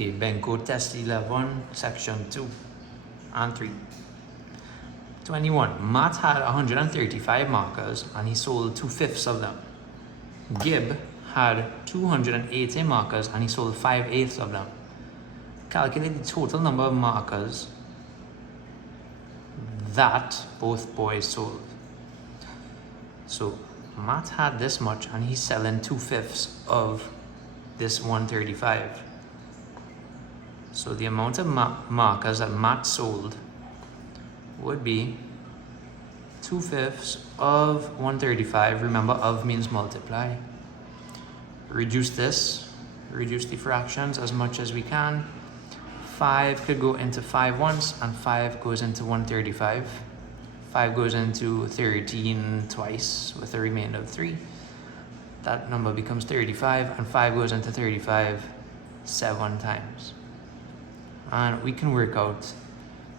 Okay, BENCO Test 11, Section 2 and 3. 21. Matt had 135 markers and he sold 2/5 of them. Gib had 280 markers and he sold 5/8 of them. Calculate the total number of markers that both boys sold. So Matt had this much and he's selling 2/5 of this 135. So the amount of markers that Matt sold would be 2/5 of 135. Remember, of means multiply. Reduce this, reduce the fractions as much as we can. 5 could go into 5 once, and 5 goes into 135. 5 goes into 13 twice with a remainder of 3. That number becomes 35, and 5 goes into 35 7 times. And we can work out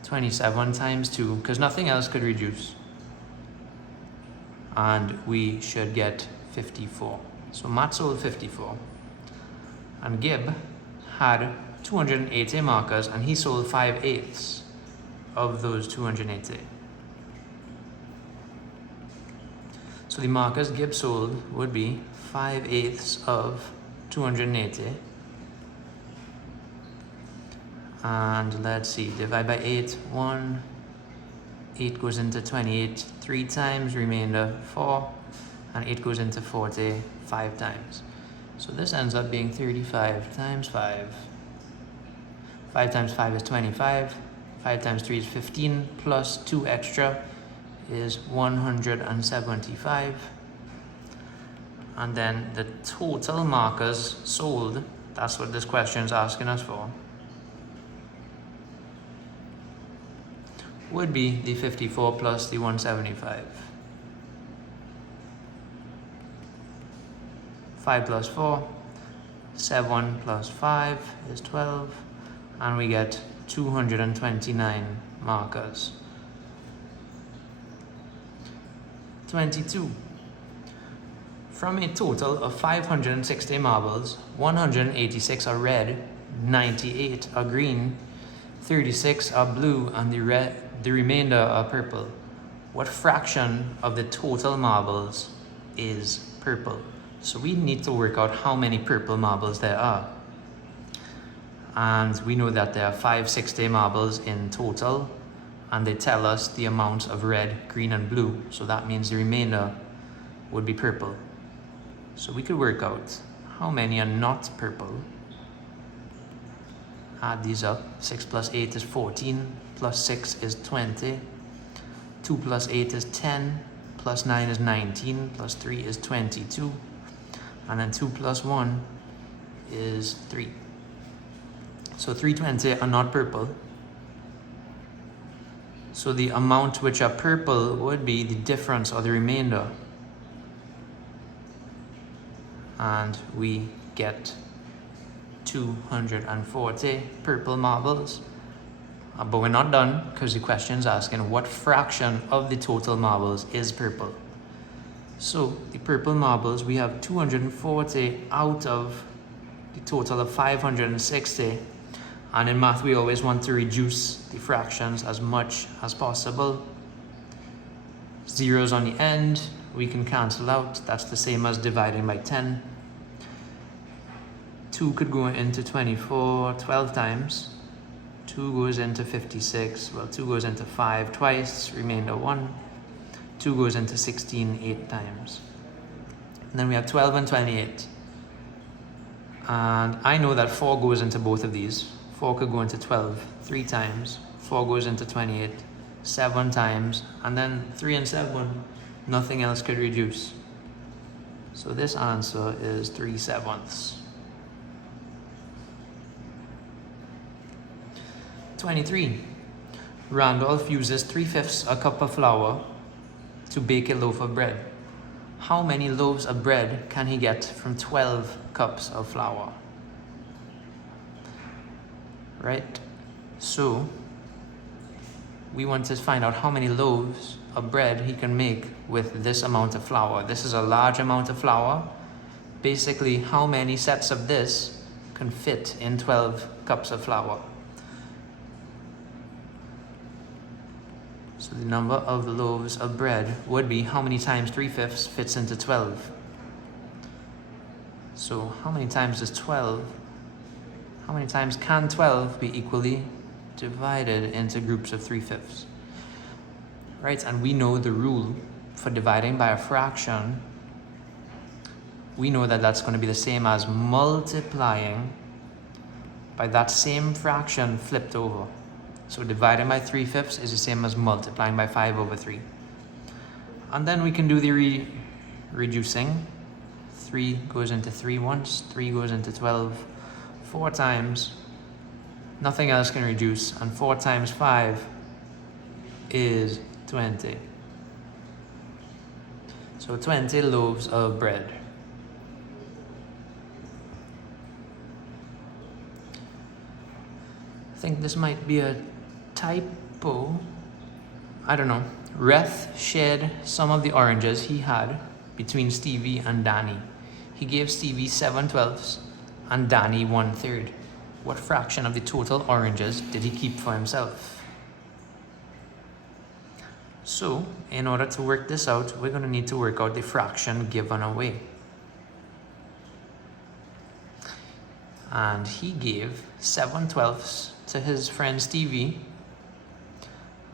27 times 2 because nothing else could reduce. And we should get 54. So Matt sold 54. And Gib had 280 markers and he sold 5/8 of those 280. So the markers Gib sold would be 5/8 of 280. And let's see, divide by 8, 1, 8 goes into 28 3 times, remainder 4, and 8 goes into 40 5 times. So this ends up being 35 times 5. 5 times 5 is 25, 5 times 3 is 15, plus 2 extra is 175. And then the total markers sold, that's what this question is asking us for, would be the 54 plus the 175. 5 plus 4, 7 plus 5 is 12, and we get 229 markers. 22. From a total of 560 marbles, 186 are red, 98 are green, 36 are blue, and the remainder are purple. What fraction of the total marbles is purple? So we need to work out how many purple marbles there are. And we know that there are 560 marbles in total, and they tell us the amount of red, green, and blue. So that means the remainder would be purple. So we could work out how many are not purple. Add these up. 6 plus 8 is 14, plus 6 is 20, 2 plus 8 is 10, plus 9 is 19, plus 3 is 22, and then 2 plus 1 is 3. So 320 are not purple. So the amount which are purple would be the difference or the remainder. And we get 240 purple marbles. But we're not done because the question is asking what fraction of the total marbles is purple. So the purple marbles, we have 240 out of the total of 560. And in math, we always want to reduce the fractions as much as possible. Zeros on the end, we can cancel out. That's the same as dividing by 10. 2 could go into 24 12 times. 2 goes into 56. Well, 2 goes into 5 twice, remainder 1. 2 goes into 16 8 times. And then we have 12 and 28. And I know that 4 goes into both of these. 4 could go into 12 3 times. 4 goes into 28 7 times. And then 3 and 7, nothing else could reduce. So this answer is 3/7. 23. Randolph uses 3/5 a cup of flour to bake a loaf of bread. How many loaves of bread can he get from 12 cups of flour? Right? So we want to find out how many loaves of bread he can make with this amount of flour. This is a large amount of flour. Basically, how many sets of this can fit in 12 cups of flour. So the number of loaves of bread would be how many times 3/5 fits into 12. So how many times is 12? How many times can 12 be equally divided into groups of 3/5? Right, and we know the rule for dividing by a fraction. We know that that's going to be the same as multiplying by that same fraction flipped over. So dividing by 3/5 is the same as multiplying by 5/3. And then we can do the reducing. 3 goes into 3 once, 3 goes into 12 4 times. Nothing else can reduce, and 4 times 5 is 20. So 20 loaves of bread. I think this might be a typo. I don't know. Reth shared some of the oranges he had between Stevie and Danny. He gave Stevie 7/12 and Danny 1/3. What fraction of the total oranges did he keep for himself? So, in order to work this out, we're going to need to work out the fraction given away. And he gave 7/12 to his friend Stevie,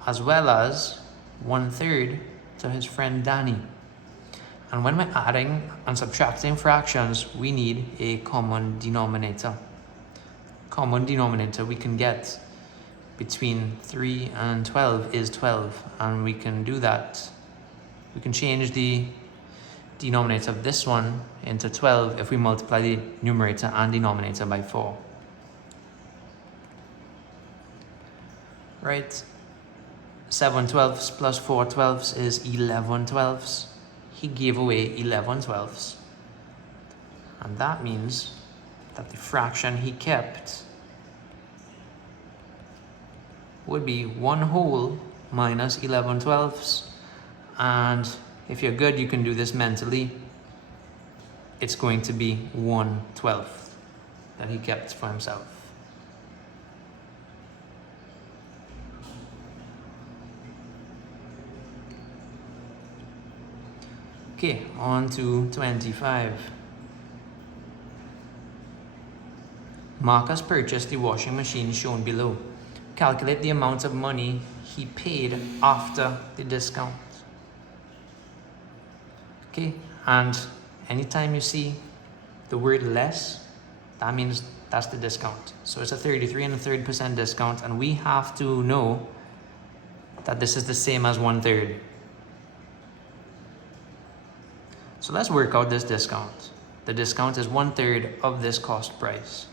as well as 1/3 to his friend Danny. And when we're adding and subtracting fractions, we need a common denominator. Common denominator we can get between 3 and 12 is 12, and we can do that. We can change the denominator of this one into 12 if we multiply the numerator and denominator by 4. Right? 7/12 plus 4/12 is 11/12. He gave away 11/12. And that means that the fraction he kept would be 1 whole minus 11/12. And if you're good, you can do this mentally. It's going to be 1/12 that he kept for himself. Okay, on to 25. Marcus purchased the washing machine shown below. Calculate the amount of money he paid after the discount. Okay, and anytime you see the word less, that means that's the discount. So it's a 33 1/3% discount, and we have to know that this is the same as 1/3. So let's work out this discount. The discount is 1/3 of this cost price.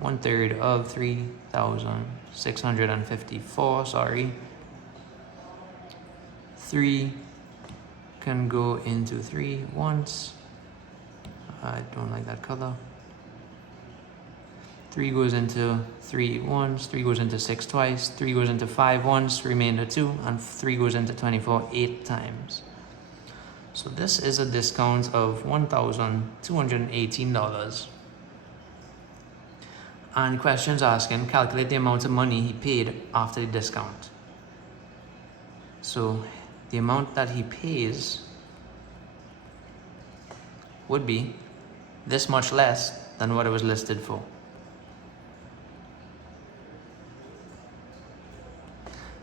1/3 of 3,654, sorry. 3 can go into 3 once. I don't like that color. 3 goes into 3 once, 3 goes into 6 twice, 3 goes into 5 once, remainder 2, and 3 goes into 24 8 times. So this is a discount of $1,218. And questions asking, calculate the amount of money he paid after the discount. So the amount that he pays would be this much less than what it was listed for.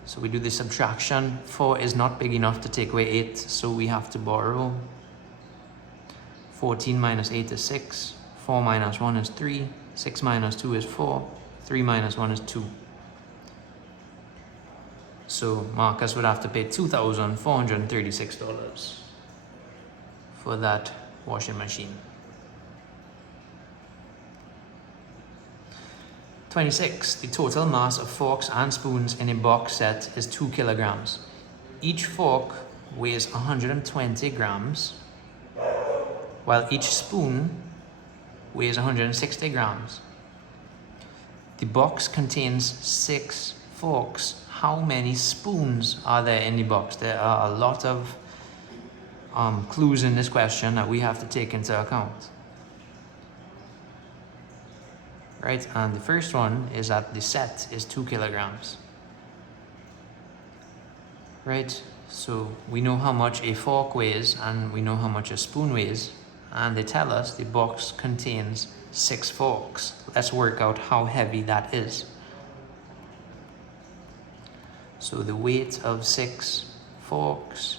So we do the subtraction. 4 is not big enough to take away 8, so we have to borrow. 14 minus 8 is 6. 4 minus 1 is 3. 6 minus 2 is 4. 3 minus 1 is 2. So Marcus would have to pay $2,436 for that washing machine. 26. The total mass of forks and spoons in a box set is 2 kilograms. Each fork weighs 120 grams, while each spoon weighs 160 grams. The box contains 6 forks. How many spoons are there in the box? There are a lot of clues in this question that we have to take into account. right? And the first one is that the set is 2 kilograms, right? So we know how much a fork weighs and we know how much a spoon weighs, and they tell us the box contains 6 forks. Let's work out how heavy that is. So the weight of 6 forks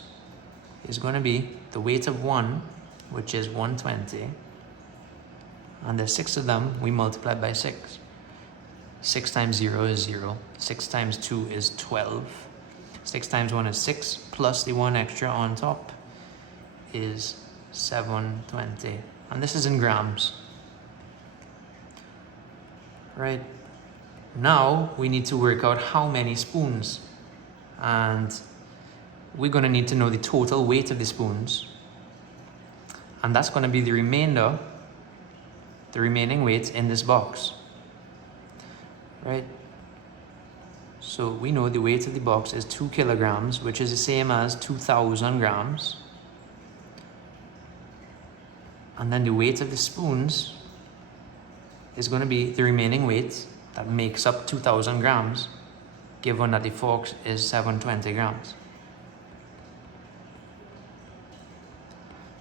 is going to be the weight of 1, which is 120, and there's 6 of them. We multiply by 6. 6 times 0 is 0. 6 times 2 is 12. 6 times 1 is 6, plus the 1 extra on top is 720. And this is in grams. Right. Now we need to work out how many spoons. And we're going to need to know the total weight of the spoons. And that's going to be the remaining weight in this box. Right? So we know the weight of the box is 2 kilograms, which is the same as 2,000 grams. And then the weight of the spoons is going to be the remaining weight that makes up 2,000 grams, given that the fork is 720 grams.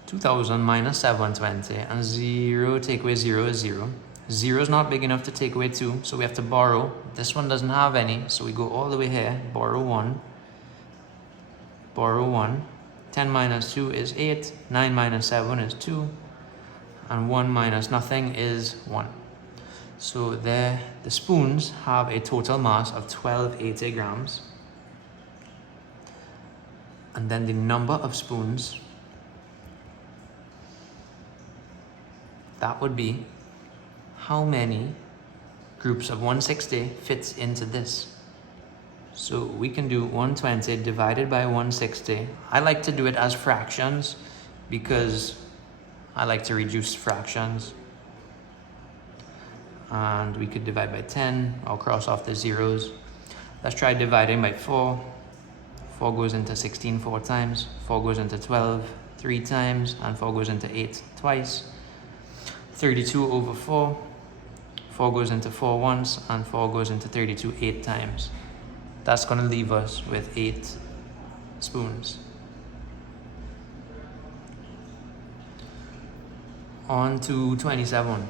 2,000 minus 720, and 0 take away 0 is 0. 0 is not big enough to take away 2, so we have to borrow. This one doesn't have any, so we go all the way here, borrow 1, borrow 1. 10 minus 2 is 8, 9 minus 7 is 2, and 1 minus nothing is 1. So there, the spoons have a total mass of 1280 grams. And then the number of spoons, that would be how many groups of 160 fits into this. So we can do 120 divided by 160. I like to do it as fractions because I like to reduce fractions. And we could divide by 10. I'll cross off the zeros. Let's try dividing by 4. 4 goes into 16 4 times. 4 goes into 12 3 times. And 4 goes into 8 twice. 32 over 4. 4 goes into 4 once. And 4 goes into 32 8 times. That's going to leave us with 8 spoons. On to 27.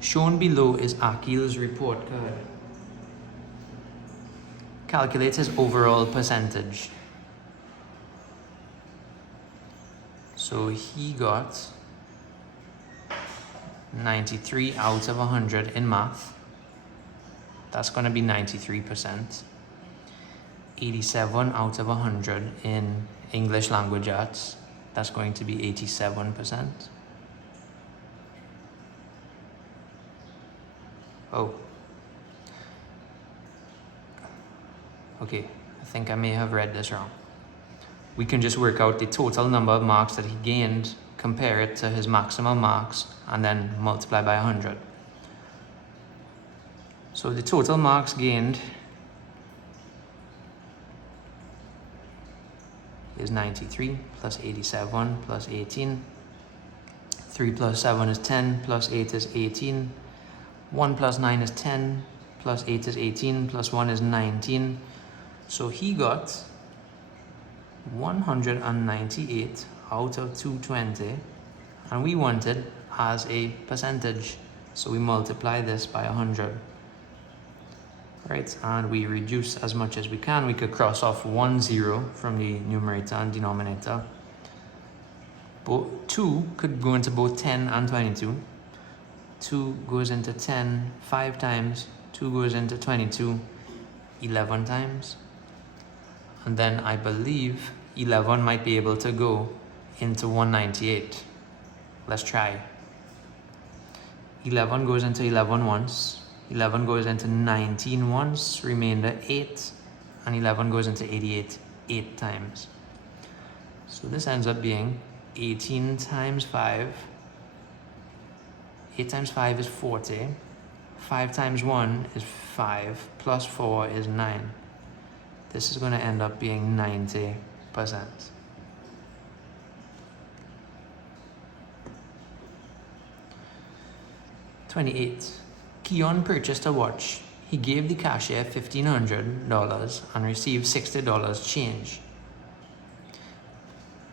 Shown below is Akil's report card. Calculate his overall percentage. So he got 93 out of 100 in math. That's going to be 93%. 87 out of 100 in English language arts. That's going to be 87%. Oh. Okay, I think I may have read this wrong. We can just work out the total number of marks that he gained, compare it to his maximal marks, and then multiply by 100. So the total marks gained is 93 plus 87 plus 18. 3 plus 7 is 10 plus 8 is 18. 1 plus 9 is 10, plus 8 is 18, plus 1 is 19. So he got 198 out of 220, and we want it as a percentage. So we multiply this by 100. Right, and we reduce as much as we can. We could cross off 1 0 from the numerator and denominator. 2 could go into both 10 and 22. 2 goes into 10 5 times, 2 goes into 22 11 times. And then I believe 11 might be able to go into 198. Let's try. 11 goes into 11 once, 11 goes into 19 once, remainder 8, and 11 goes into 88 8 times. So this ends up being 18 times 5. 8 times 5 is 40. 5 times 1 is 5, plus 4 is 9. This is going to end up being 90%. 28. Keon purchased a watch. He gave the cashier $1,500 and received $60 change.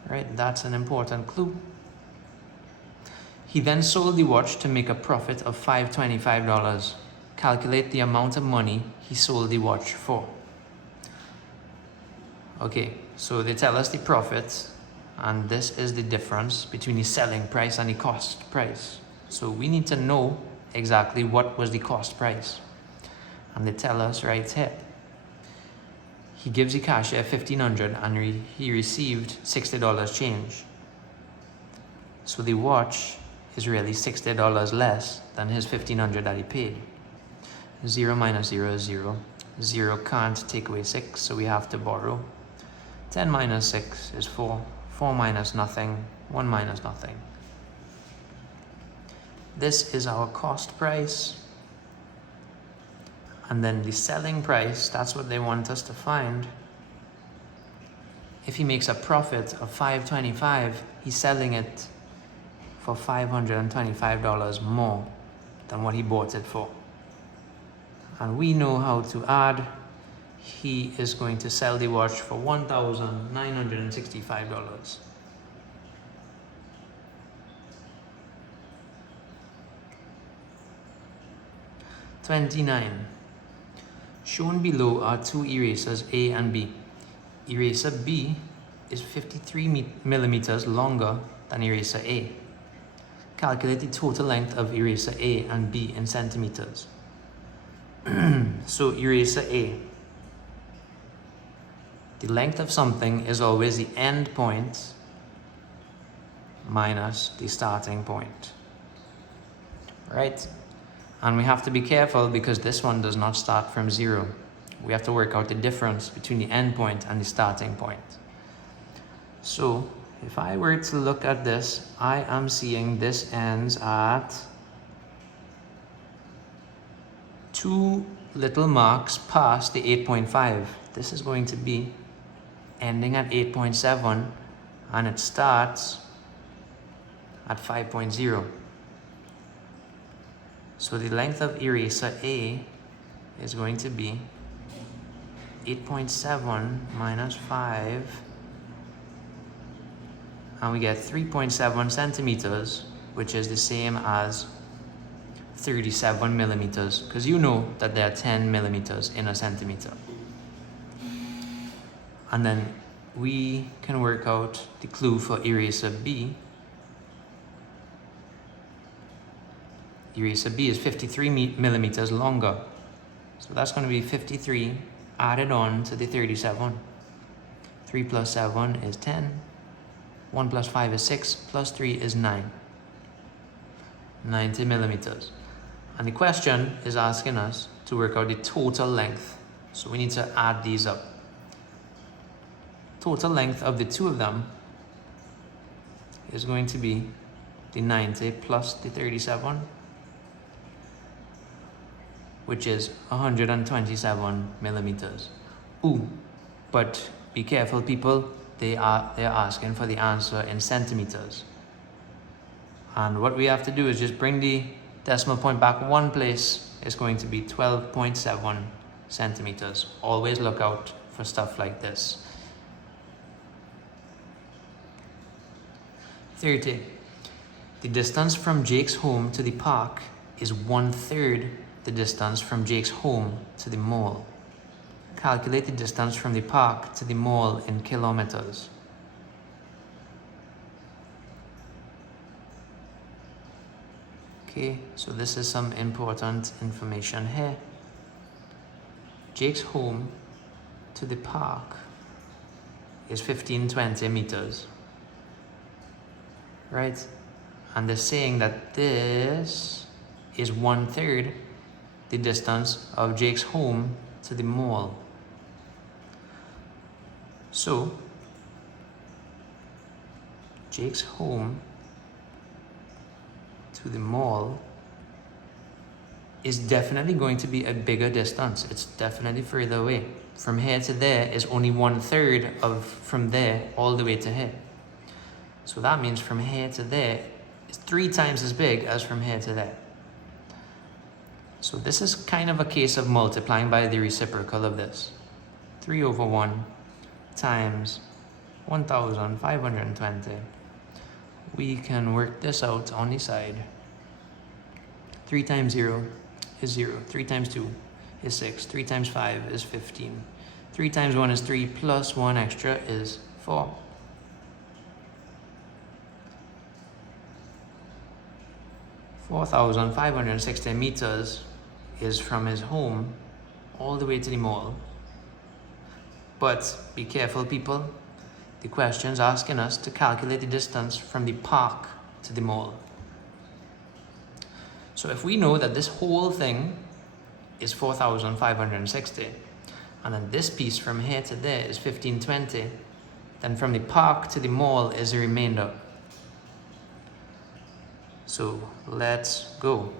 Right, that's an important clue. He then sold the watch to make a profit of $525. Calculate the amount of money he sold the watch for. Okay, so they tell us the profit, and this is the difference between the selling price and the cost price. So we need to know exactly what was the cost price. And they tell us right here. He gives the cashier $1,500 and he received $60 change. So the watch is really $60 less than his $1,500 that he paid. 0 minus 0 is 0. 0 can't take away 6, so we have to borrow. 10 minus 6 is 4. 4 minus nothing. 1 minus nothing. This is our cost price. And then the selling price, that's what they want us to find. If he makes a profit of $525, he's selling it for $525 more than what he bought it for. And we know how to add. He is going to sell the watch for $1,965. $29. Shown below are two erasers A and B. Eraser B is 53 millimeters longer than eraser A. Calculate the total length of eraser A and B in centimeters. So eraser A. The length of something is always the end point minus the starting point. Right? And we have to be careful because this one does not start from 0. We have to work out the difference between the end point and the starting point. So if I were to look at this, I am seeing this ends at 2 little marks past the 8.5. This is going to be ending at 8.7 and it starts at 5.0. So the length of eraser A is going to be 8.7 minus 5, and we get 3.7 centimeters, which is the same as 37 millimeters, because you know that there are 10 millimeters in a centimeter. And then we can work out the clue for eraser B. Eraser B is 53 millimeters longer. So that's going to be 53 added on to the 37. 3 plus 7 is 10. 1 plus 5 is 6. Plus 3 is 9. 90 millimeters. And the question is asking us to work out the total length. So we need to add these up. Total length of the two of them is going to be the 90 plus the 37, which is 127 millimeters. Ooh, but be careful, people. They're asking for the answer in centimeters. And what we have to do is just bring the decimal point back one place. It's going to be 12.7 centimeters. Always look out for stuff like this. 30. The distance from Jake's home to the park is 1/3 the distance from Jake's home to the mall. Calculate the distance from the park to the mall in kilometers. Okay, so this is some important information here. Jake's home to the park is 1520 meters. Right? And they're saying that this is 1/3 the distance of Jake's home to the mall. So, Jake's home to the mall is definitely going to be a bigger distance. It's definitely further away. From here to there is only 1/3 of from there all the way to here. So that means from here to there is 3 times as big as from here to there. So this is kind of a case of multiplying by the reciprocal of this. 3 over 1 times 1,520. We can work this out on the side. 3 times 0 is 0. 3 times 2 is 6. 3 times 5 is 15. 3 times 1 is 3, plus 1 extra is 4. 4,560 meters is from his home all the way to the mall. But be careful, people. The question's asking us to calculate the distance from the park to the mall. So if we know that this whole thing is 4,560, and then this piece from here to there is 1,520, then from the park to the mall is the remainder. So let's go.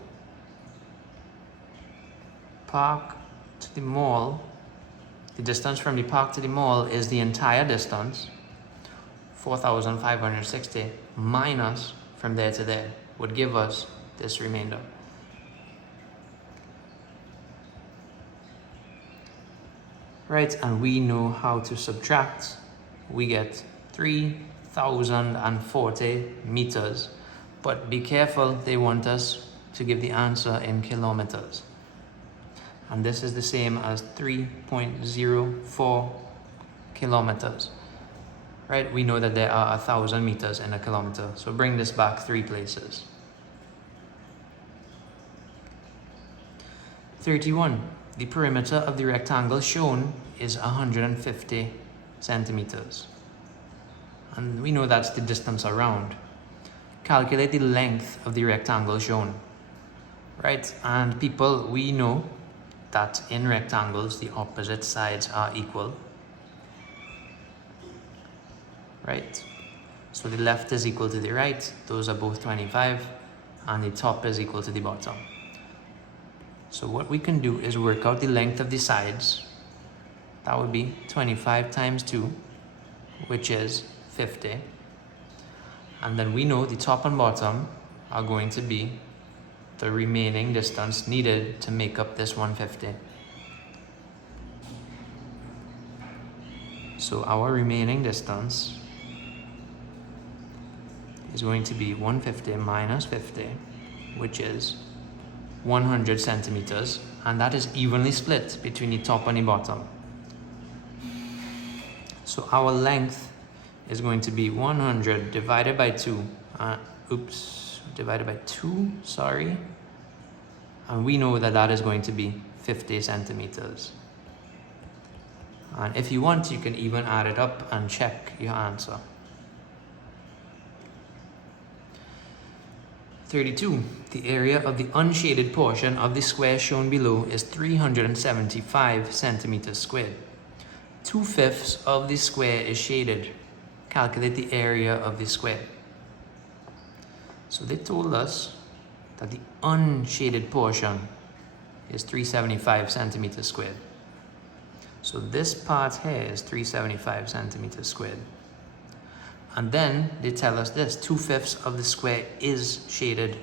Park to the mall. The distance from the park to the mall is the entire distance, 4,560, minus from there to there, would give us this remainder. Right, and we know how to subtract. We get 3,040 meters, but be careful, they want us to give the answer in kilometers. And this is the same as 3.04 kilometers. Right, we know that there are 1,000 meters in a kilometer, so bring this back 3 places. 31. The perimeter of the rectangle shown is 150 centimeters. And we know that's the distance around. Calculate the length of the rectangle shown. Right, and people, we know that in rectangles, the opposite sides are equal. Right, so the left is equal to the right, those are both 25, and the top is equal to the bottom. So what we can do is work out the length of the sides. That would be 25 times 2, which is 50. And then we know the top and bottom are going to be the remaining distance needed to make up this 150. So our remaining distance is going to be 150 minus 50, which is 100 centimeters, and that is evenly split between the top and the bottom. So our length is going to be 100 divided by 2. Divided by 2, sorry. And we know that that is going to be 50 centimeters. And if you want, you can even add it up and check your answer. 32. The area of the unshaded portion of the square shown below is 375 centimeters squared. 2/5 of the square is shaded. Calculate the area of the square. So they told us that the unshaded portion is 375 centimeters squared. So this part here is 375 centimeters squared. And then they tell us this, 2/5 of the square is shaded.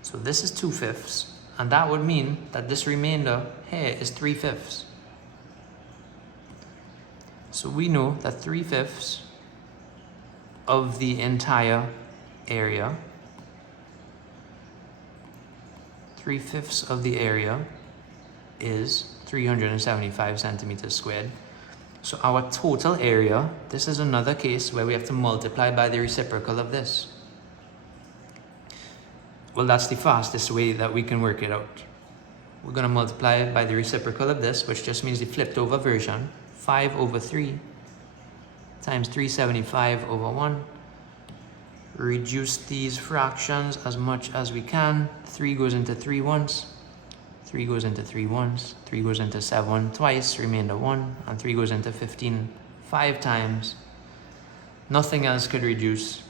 So this is 2/5, and that would mean that this remainder here is 3/5. So we know that 3/5 of the entire area, 3/5 of the area is 375 centimeters squared. So our total area, this is another case where we have to multiply by the reciprocal of this. Well, that's the fastest way that we can work it out. We're going to multiply by the reciprocal of this, which just means the flipped over version. 5 over 3 times 375 over 1. Reduce these fractions as much as we can. 3 goes into 3 once. 3 goes into 3 once, 3 goes into 7 twice, remainder 1, and 3 goes into 15 5 times. Nothing else could reduce.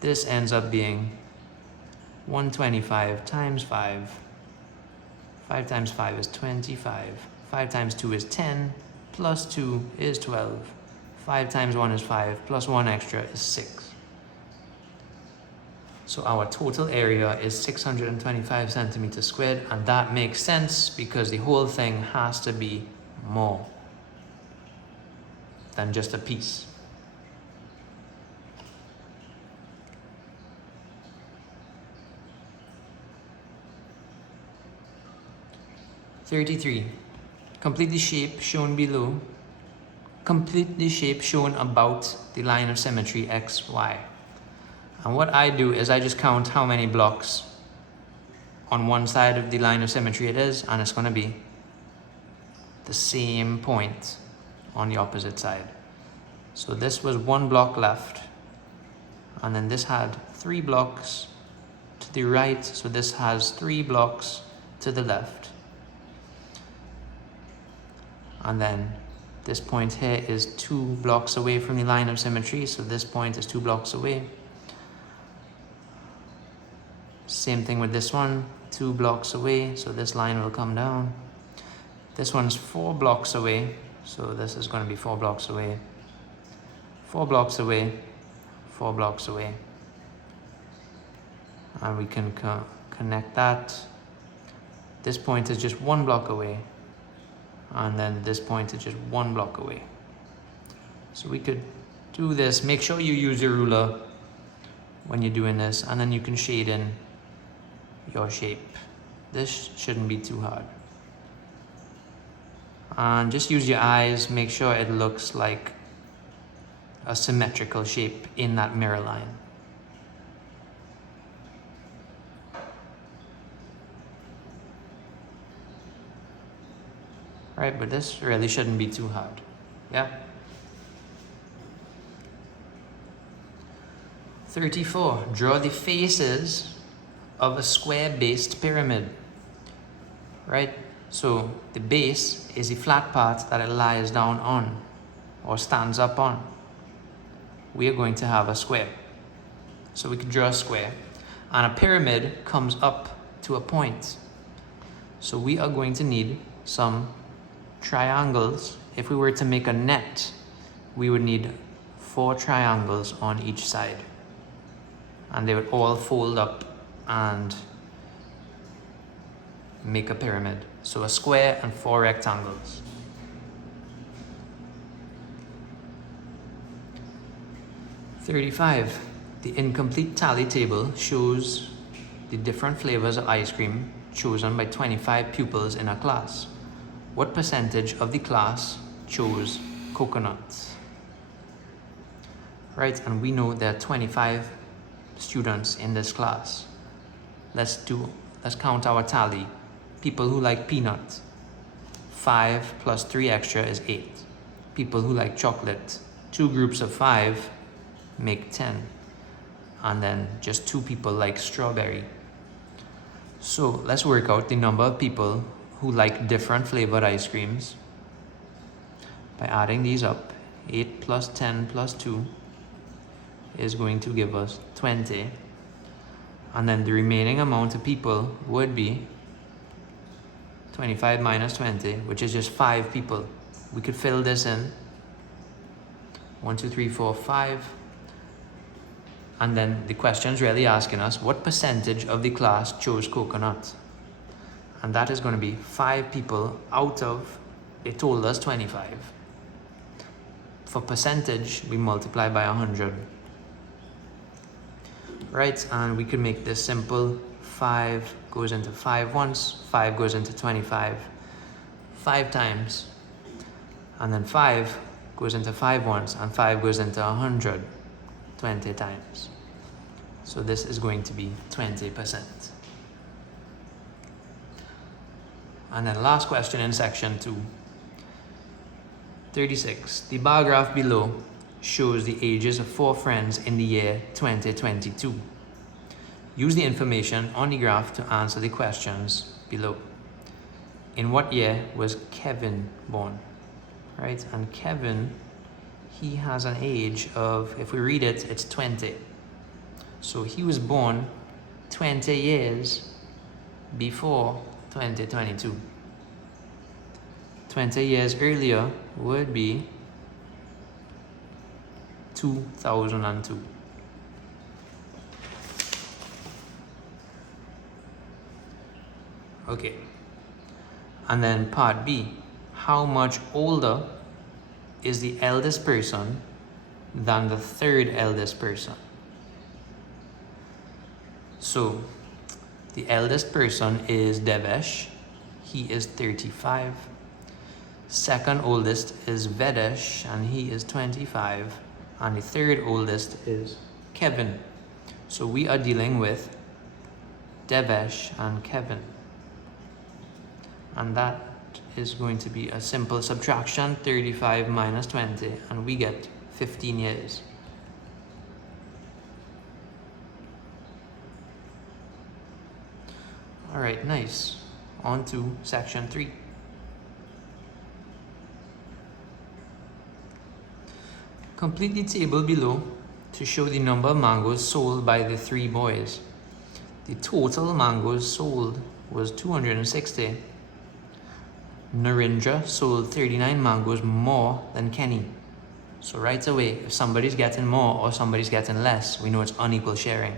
This ends up being 125 times 5. 5 times 5 is 25. 5 times 2 is 10, plus 2 is 12. 5 times 1 is 5, plus 1 extra is 6. So our total area is 625 centimeters squared, and that makes sense because the whole thing has to be more than just a piece. (33) Complete the shape shown below. Complete the shape shown about the line of symmetry x, y. And what I do is I just count how many blocks on one side of the line of symmetry it is, and it's going to be the same point on the opposite side. So this was 1 block left, and then this had 3 blocks to the right, so this has 3 blocks to the left. And then this point here is 2 blocks away from the line of symmetry, so this point is 2 blocks away. Same thing with this one, 2 blocks away, so this line will come down. This one's 4 blocks away, so this is going to be 4 blocks away. 4 blocks away, 4 blocks away. And we can connect that. This point is just 1 block away, and then this point is just 1 block away. So we could do this. Make sure you use your ruler when you're doing this, and then you can shade in your shape. This shouldn't be too hard. And just use your eyes, make sure it looks like a symmetrical shape in that mirror line. Right, but this really shouldn't be too hard. Yeah? 34. Draw the faces of a square-based pyramid. Right? So the base is the flat part that it lies down on or stands up on. We are going to have a square. So we can draw a square. And a pyramid comes up to a point. So we are going to need some triangles. If we were to make a net, we would need 4 triangles on each side. And they would all fold up and make a pyramid. So a square and 4 rectangles. (35) The incomplete tally table shows the different flavors of ice cream chosen by 25 pupils in a class. What percentage of the class chose coconuts? Right, and we know there are 25 students in this class. Let's count our tally. People who like peanut, 5 plus 3 extra is 8. People who like chocolate, 2 groups of 5 make 10. And then just 2 people like strawberry. So let's work out the number of people who like different flavored ice creams by adding these up. 8 plus 10 plus 2 is going to give us 20. And then the remaining amount of people would be 25 minus 20, which is just 5 people. We could fill this in. 1, 2, 3, 4, 5. And then the question's really asking us, what percentage of the class chose coconut? And that is going to be 5 people out of, it told us 25. For percentage, we multiply by 100. Right, and we could make this simple. 5 goes into 5 once, 5 goes into 25 5 times, and then 5 goes into 5 once, and 5 goes into 100 20 times. So this is going to be 20%. And then last question in section 2. 36. The bar graph below shows the ages of 4 friends in the year 2022. Use the information on the graph to answer the questions below. In what year was Kevin born? Right, and Kevin, he has an age of, if we read it, it's 20. So he was born 20 years before 2022. 20 years earlier would be 2002. Okay. And then part B, how much older is the eldest person than the third eldest person? So the eldest person is Devesh. He is 35. Second oldest is Vedesh, and he is 25. And the third oldest is Kevin. So we are dealing with Devesh and Kevin. And that is going to be a simple subtraction, 35 minus 20, and we get 15 years. All right, nice. On to section 3. Complete the table below to show the number of mangoes sold by the 3 boys. The total mangoes sold was 260. Narendra sold 39 mangoes more than Kenny. So right away, if somebody's getting more or somebody's getting less, we know it's unequal sharing.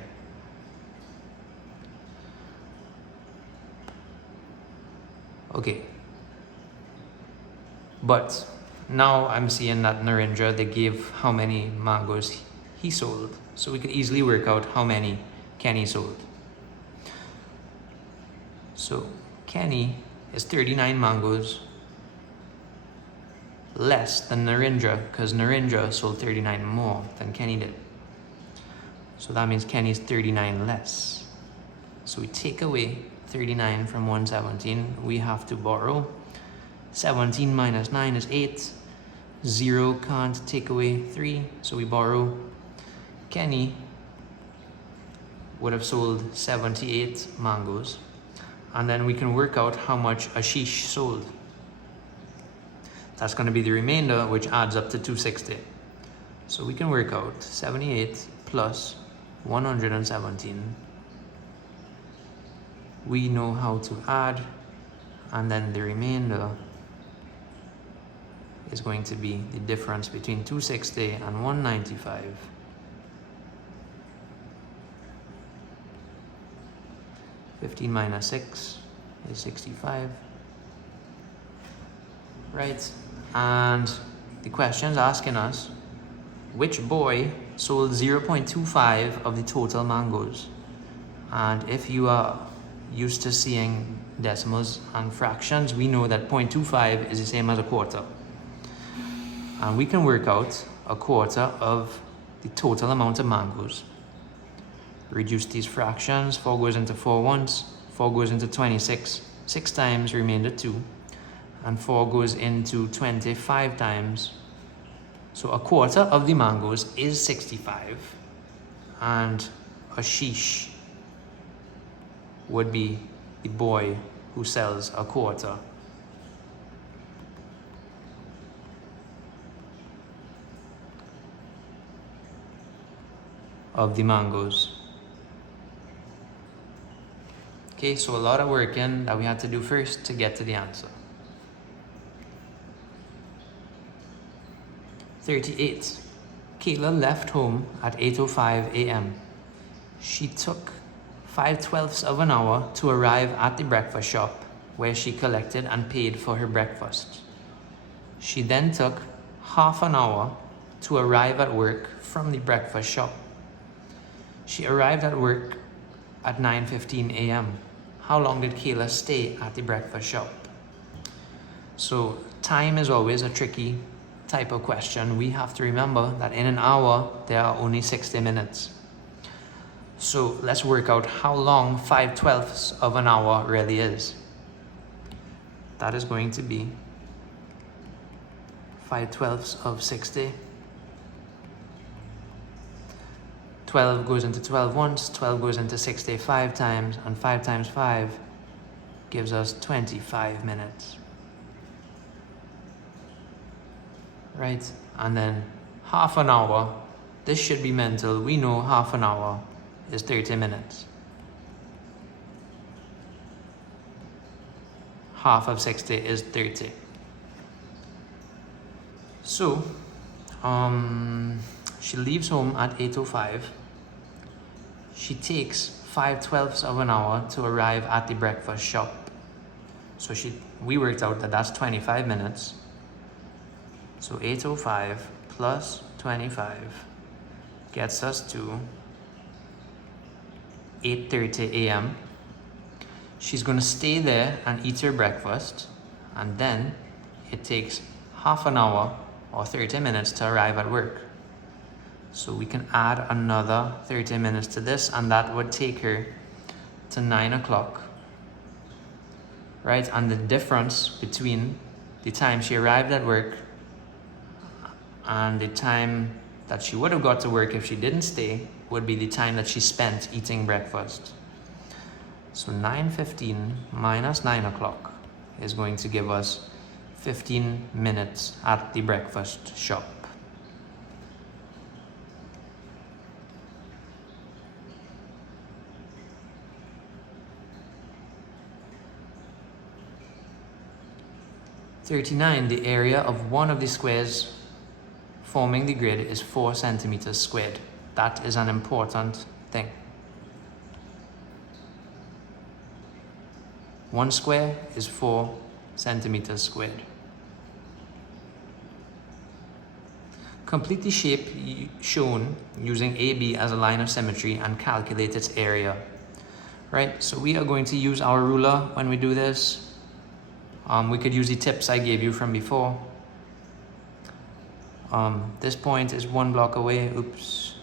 Okay. But now I'm seeing that Narendra, they gave how many mangoes he sold. So we could easily work out how many Kenny sold. So Kenny is 39 mangoes less than Narendra, because Narendra sold 39 more than Kenny did. So that means Kenny's 39 less. So we take away 39 from 117, we have to borrow. 17 minus 9 is 8. 0 can't take away 3, so we borrow. Kenny would have sold 78 mangoes. And then we can work out how much Ashish sold. That's going to be the remainder, which adds up to 260. So we can work out 78 plus 117. We know how to add, and then the remainder is going to be the difference between 260 and 195. Fifteen minus 6 is 65. Right, and the question's asking us, which boy sold 0.25 of the total mangoes? And if you are used to seeing decimals and fractions, we know that 0.25 is the same as a quarter. And we can work out a quarter of the total amount of mangoes. Reduce these fractions, 4 goes into 4 once, 4 goes into 26, 6 times, remainder 2, and 4 goes into 25 times. So a quarter of the mangoes is 65, and Ashish would be the boy who sells a quarter. Of the mangoes. Okay, so a lot of working that we had to do first to get to the answer. 38. Kayla left home at 8:05 a.m. She took 5/12 of an hour to arrive at the breakfast shop where she collected and paid for her breakfast. She then took half an hour to arrive at work from the breakfast shop. She arrived at work at 9:15 a.m. How long did Kayla stay at the breakfast shop? So time is always a tricky type of question. We have to remember that in an hour, there are only 60 minutes. So let's work out how long 5/12 of an hour really is. That is going to be 5/12 of 60. 12 goes into 12 once, 12 goes into 60 5 times, and 5 times 5 gives us 25 minutes. Right, and then half an hour, this should be mental. We know half an hour is 30 minutes. Half of 60 is 30. So, she leaves home at 8:05. She takes 5/12 of an hour to arrive at the breakfast shop. So we worked out that that's 25 minutes. So 8:05 plus 25 gets us to 8:30 a.m. She's going to stay there and eat her breakfast, and then it takes half an hour or 30 minutes to arrive at work. So we can add another 30 minutes to this, and that would take her to 9 o'clock. Right? And the difference between the time she arrived at work and the time that she would have got to work if she didn't stay would be the time that she spent eating breakfast. So 9:15 minus 9 o'clock is going to give us 15 minutes at the breakfast shop. The area of one of the squares forming the grid is 4 centimeters squared. That is an important thing. One square is 4 centimeters squared. Complete the shape shown using AB as a line of symmetry and calculate its area. Right, so we are going to use our ruler when we do this. We could use the tips I gave you from before. This point is 1 block away. Oops.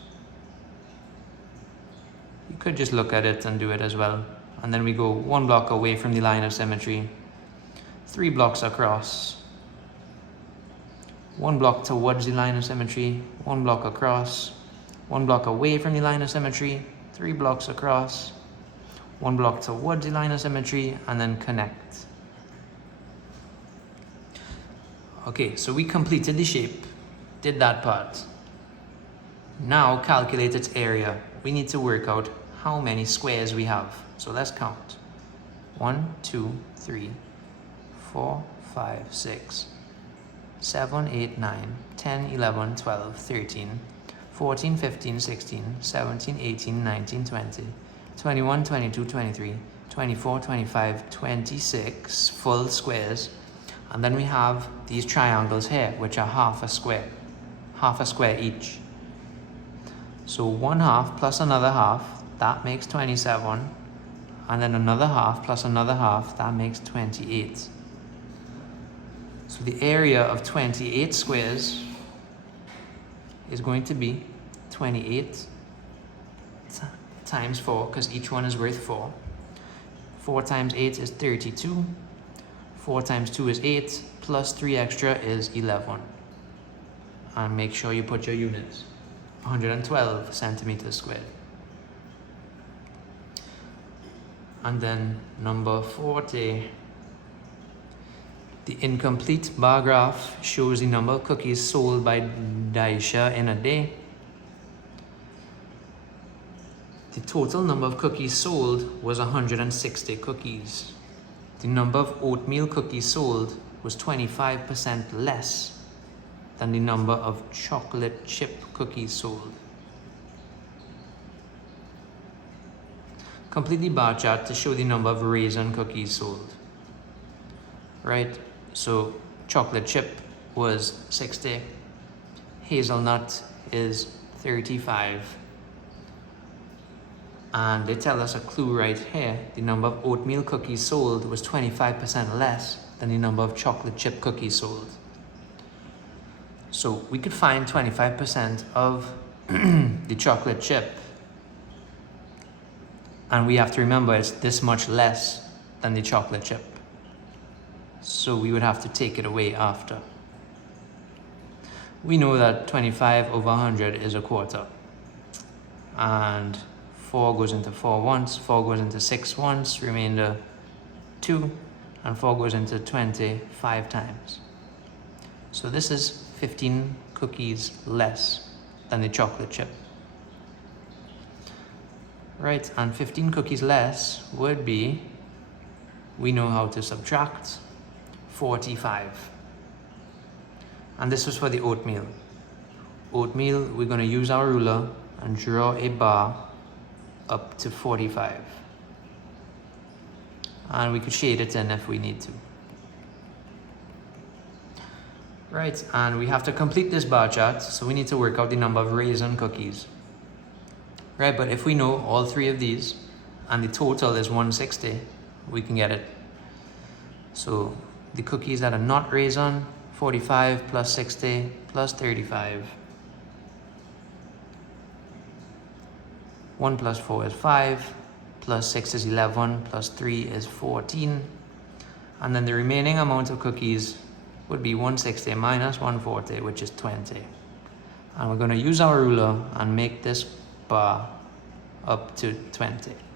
You could just look at it and do it as well. And then we go 1 block away from the line of symmetry, 3 blocks across, 1 block towards the line of symmetry, 1 block across, 1 block away from the line of symmetry, 3 blocks across, 1 block towards the line of symmetry, and then connect. Okay, so we completed the shape, did that part. Now calculate its area. We need to work out how many squares we have. So let's count. 1, 2, 3, 4, 5, 6, 7, 8, 9, 10, 11, 12, 13, 14, 15, 16, 17, 18, 19, 20, 21, 22, 23, 24, 25, 26 full squares. And then we have these triangles here, which are half a square each. So 1 half plus another half, that makes 27. And then another half plus another half, that makes 28. So the area of 28 squares is going to be 28 times 4, because each one is worth 4. 4 times 8 is 32. 4 times 2 is 8, plus 3 extra is 11. And make sure you put your units. 112 centimeters squared. And then number 40. The incomplete bar graph shows the number of cookies sold by Daisha in a day. The total number of cookies sold was 160 cookies. The number of oatmeal cookies sold was 25% less than the number of chocolate chip cookies sold. Complete the bar chart to show the number of raisin cookies sold. Right, so chocolate chip was 60, hazelnut is 35, and they tell us a clue right here. The number of oatmeal cookies sold was 25% less than the number of chocolate chip cookies sold. So we could find 25% of the chocolate chip, and we have to remember it's this much less than the chocolate chip. So we would have to take it away after. We know that 25 over 100 is a quarter. And 4 goes into 4 once, 4 goes into 6 once, remainder 2, and 4 goes into 20 5 times. So this is 15 cookies less than the chocolate chip. Right, and 15 cookies less would be, we know how to subtract, 45. And this was for the oatmeal. Oatmeal, we're going to use our ruler and draw a bar up to 45. and we could shade it in if we need to. Right, and we have to complete this bar chart, so we need to work out the number of raisin cookies. Right, but if we know all three of these, and the total is 160, we can get it. So the cookies that are not raisin, 45 plus 60 plus 35. 1 plus 4 is 5, plus 6 is 11, plus 3 is 14. And then the remaining amount of cookies would be 160 minus 140, which is 20. And we're going to use our ruler and make this bar up to 20.